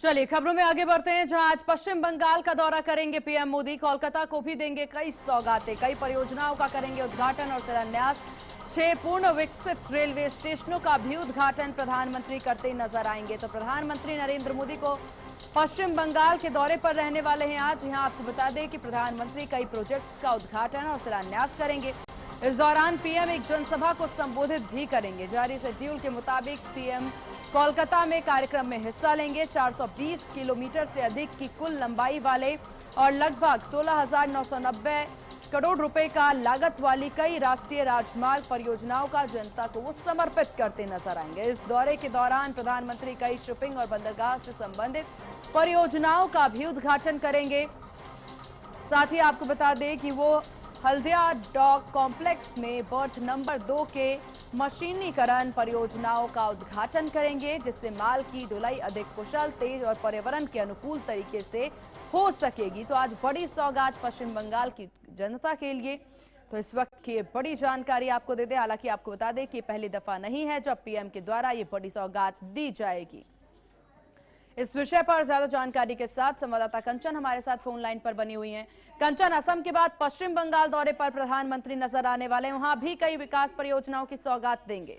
चलिए खबरों में आगे बढ़ते हैं, जहां आज पश्चिम बंगाल का दौरा करेंगे पीएम मोदी। कोलकाता को भी देंगे कई सौगातें, कई परियोजनाओं का करेंगे उद्घाटन और शिलान्यास। 6 पूर्ण विकसित रेलवे स्टेशनों का भी उद्घाटन प्रधानमंत्री करते नजर आएंगे। तो प्रधानमंत्री नरेंद्र मोदी को पश्चिम बंगाल के दौरे पर रहने वाले हैं आज। यहां आपको बता दें कि प्रधानमंत्री कई प्रोजेक्ट्स का उद्घाटन और शिलान्यास करेंगे। इस दौरान पीएम एक जनसभा को संबोधित भी करेंगे। जारी शेड्यूल के मुताबिक पीएम कोलकाता में कार्यक्रम में हिस्सा लेंगे। 420 किलोमीटर से अधिक की कुल लंबाई वाले और लगभग 16,990 करोड़ रुपए का लागत वाली कई राष्ट्रीय राजमार्ग परियोजनाओं का जनता को वो समर्पित करते नजर आएंगे। इस दौरे के दौरान प्रधानमंत्री कई शिपिंग और बंदरगाह से संबंधित परियोजनाओं का भी उद्घाटन करेंगे। साथ ही आपको बता दें कि वो हल्दिया डॉक कॉम्प्लेक्स में बर्थ नंबर 2 के मशीनीकरण परियोजनाओं का उद्घाटन करेंगे, जिससे माल की ढुलाई अधिक कुशल, तेज और पर्यावरण के अनुकूल तरीके से हो सकेगी। तो आज बड़ी सौगात पश्चिम बंगाल की जनता के लिए। तो इस वक्त की बड़ी जानकारी आपको दे दें। हालांकि आपको बता दें कि पहली दफा नहीं है जब पीएम के द्वारा ये बड़ी सौगात दी जाएगी। इस विषय पर ज्यादा जानकारी के साथ संवाददाता कंचन हमारे साथ फोन लाइन पर बनी हुई हैं। कंचन, असम के बाद पश्चिम बंगाल दौरे पर प्रधानमंत्री नजर आने वाले हैं, वहां भी कई विकास परियोजनाओं की सौगात देंगे।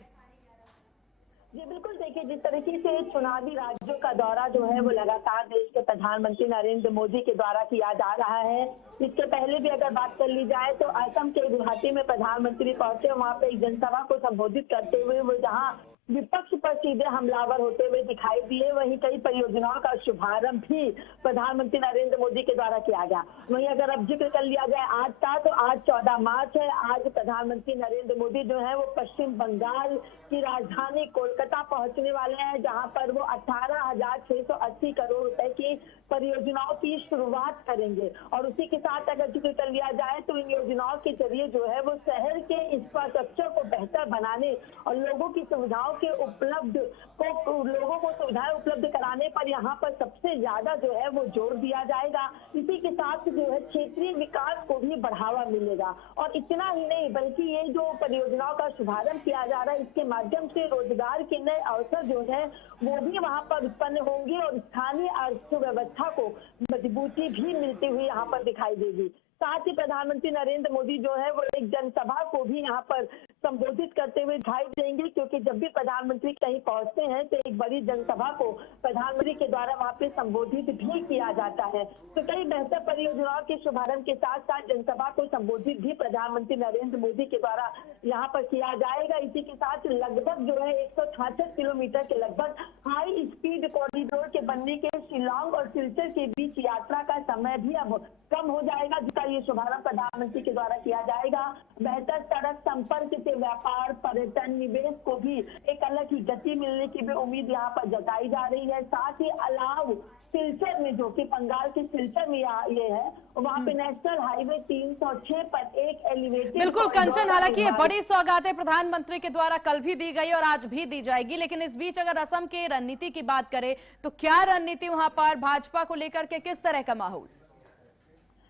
जी बिल्कुल, देखिए जिस तरीके से चुनावी राज्यों का दौरा जो है वो लगातार देश के प्रधानमंत्री नरेंद्र मोदी के द्वारा किया जा रहा है। इसके पहले भी अगर बात कर ली जाए तो असम के गुवाहाटी में प्रधानमंत्री पहुंचे, वहां पे एक जनसभा को संबोधित करते हुए वो जहां विपक्ष पर सीधे हमलावर होते हुए दिखाई दिए, वहीं कई परियोजनाओं का शुभारंभ भी प्रधानमंत्री नरेंद्र मोदी के द्वारा किया गया। वहीं अगर अब जिक्र कर लिया जाए आज का, तो आज 14 मार्च है। आज प्रधानमंत्री नरेंद्र मोदी जो है वो पश्चिम बंगाल की राजधानी कोलकाता पहुंचने वाले हैं, जहां पर वो 18,680 करोड़ रुपए की परियोजनाओं की शुरुआत करेंगे। और उसी के साथ अगर जिक्र कर लिया जाए तो इन योजनाओं के जरिए जो है वो शहर के इंफ्रास्ट्रक्चर को बेहतर बनाने और लोगों की सुविधाओं के लोगों को सुविधाएं उपलब्ध कराने पर यहाँ पर सबसे ज्यादा जो है वो जोर दिया जाएगा। इसी के साथ जो है क्षेत्रीय विकास को भी बढ़ावा मिलेगा। और इतना ही नहीं बल्कि ये जो परियोजनाओं का शुभारंभ किया जा रहा है, इसके माध्यम से रोजगार के नए अवसर जो है वो भी वहाँ पर उत्पन्न होंगे और स्थानीय अर्थव्यवस्था को मजबूती भी मिलती हुई यहाँ पर दिखाई देगी। साथ ही प्रधानमंत्री नरेंद्र मोदी जो है वो एक जनसभा को भी यहाँ पर संबोधित करते हुए दिखाई देंगे, क्योंकि जब भी प्रधानमंत्री कहीं पहुंचते हैं तो एक बड़ी जनसभा को प्रधानमंत्री के द्वारा वहां पे संबोधित भी किया जाता है। तो कई बेहतर परियोजनाओं के शुभारंभ के साथ साथ जनसभा को संबोधित भी प्रधानमंत्री नरेंद्र मोदी के द्वारा यहाँ पर किया जाएगा। इसी के साथ लगभग जो है 166 किलोमीटर के लगभग हाई स्पीड कॉरिडोर के बनने के शिलांग और सिलचर के बीच यात्रा का समय भी अब कम हो जाएगा, जिसका ये शुभारंभ प्रधानमंत्री के द्वारा किया जाएगा। बेहतर सड़क संपर्क से व्यापार, पर्यटन, निवेश को भी एक अलग ही गति मिलने की भी उम्मीद यहाँ पर जताई जा रही है। साथ ही अलाव सिलचर में, जो कि बंगाल के सिलचर में ये है, वहाँ पे नेशनल हाईवे 306 पर एक एलिवेटेड। बिल्कुल कंचन, हालांकि ये बड़ी सौगातें प्रधानमंत्री के द्वारा कल भी दी गई और आज भी दी जाएगी, लेकिन इस बीच अगर असम की रणनीति की बात करें तो क्या रणनीति वहां पर भाजपा को लेकर के, किस तरह का माहौल?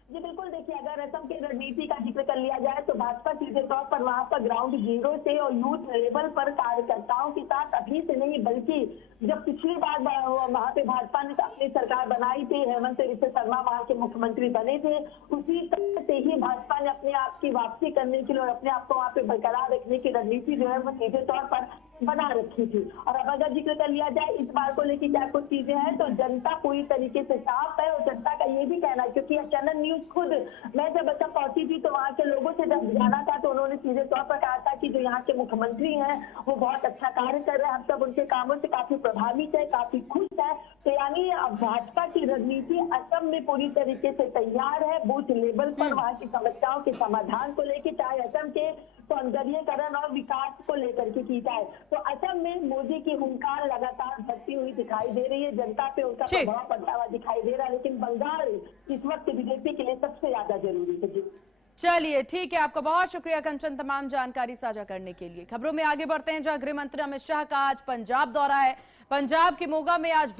जी बिल्कुल, देखिए अगर असम की रणनीति का जिक्र कर लिया जाए तो भाजपा सीधे तौर पर वहां पर ग्राउंड जीरो से और यूथ लेवल पर कार्यकर्ताओं के साथ अभी से नहीं बल्कि जब पिछली बार वहां पे भाजपा ने अपनी सरकार बनाई थी, हेमंत बिस्वा शर्मा वहां के मुख्यमंत्री बने थे, उसी तरह से ही भाजपा ने अपने आप की वापसी करने के लिए और अपने आप को वहां पे बरकरार रखने की रणनीति जो है वो सीधे तौर पर बना रखी थी। और अब अगर जिक्र कर लिया जाए इस बार को लेकर क्या कुछ चीजें हैं, तो जनता पूरी तरीके से साफ है। और जनता का ये भी कहना है, क्योंकि चैनल न्यूज खुद मैं जब असम पहुंची थी तो वहाँ के लोगों से जब जाना था तो उन्होंने सीधे तौर पर कहा था कि जो यहाँ के मुख्यमंत्री हैं वो बहुत अच्छा कार्य कर रहे हैं, हम सब उनके कामों से काफी प्रभावित है, काफी खुश है। तो यानी अब भाजपा की रणनीति असम में पूरी तरीके से तैयार है, बूथ लेवल पर वहाँ की समस्याओं के समाधान को लेकर, चाहे असम के सौंदर्यीकरण और विकास को लेकर के की जाए। तो असम में मोदी की हुंकार लगातार बढ़ती हुई दिखाई दे रही है, जनता पे उनका प्रभाव पड़ता हुआ दिखाई दे रहा है, लेकिन बंगाल इस वक्त बीजेपी के लिए सबसे ज्यादा जरूरी है। चलिए ठीक है, आपका बहुत शुक्रिया कंचन तमाम जानकारी साझा करने के लिए। खबरों में आगे बढ़ते हैं, जहां गृह मंत्री अमित शाह का आज पंजाब दौरा है। पंजाब के मोगा में आज